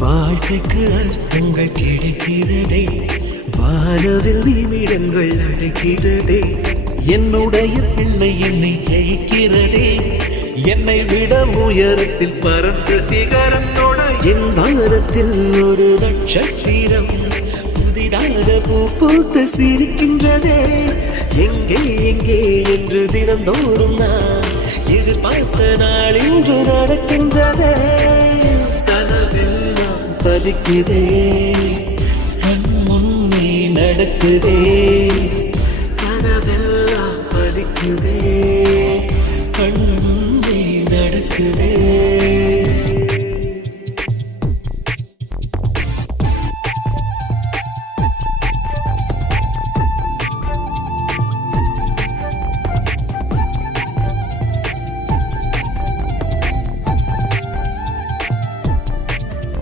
வாழ்க்கைக்கு அர்த்தங்கள் கிடைக்கிறதே, வானவில் நிமிடங்கள் அழைக்கிறதே, என்னுடைய பிள்ளை என்னை ஜெயிக்கிறதே, என்னை விட உயரத்தில் பறந்த சிகரத்தோட என் பாரத்தில் ஒரு நட்சத்திரம் புதிதாக பூ பூத்து சிரிக்கின்றதே. எங்கே எங்கே என்று தினந்தோறும் நான் எதிர்பார்த்த நாள் இன்று நடக்கின்றதே. கனவெல்லாம் பலிக்குதே, கண் முன்னே நடக்குதே. கனவெல்லாம் பலிக்குதே, கண் முன்னே நடக்குதே.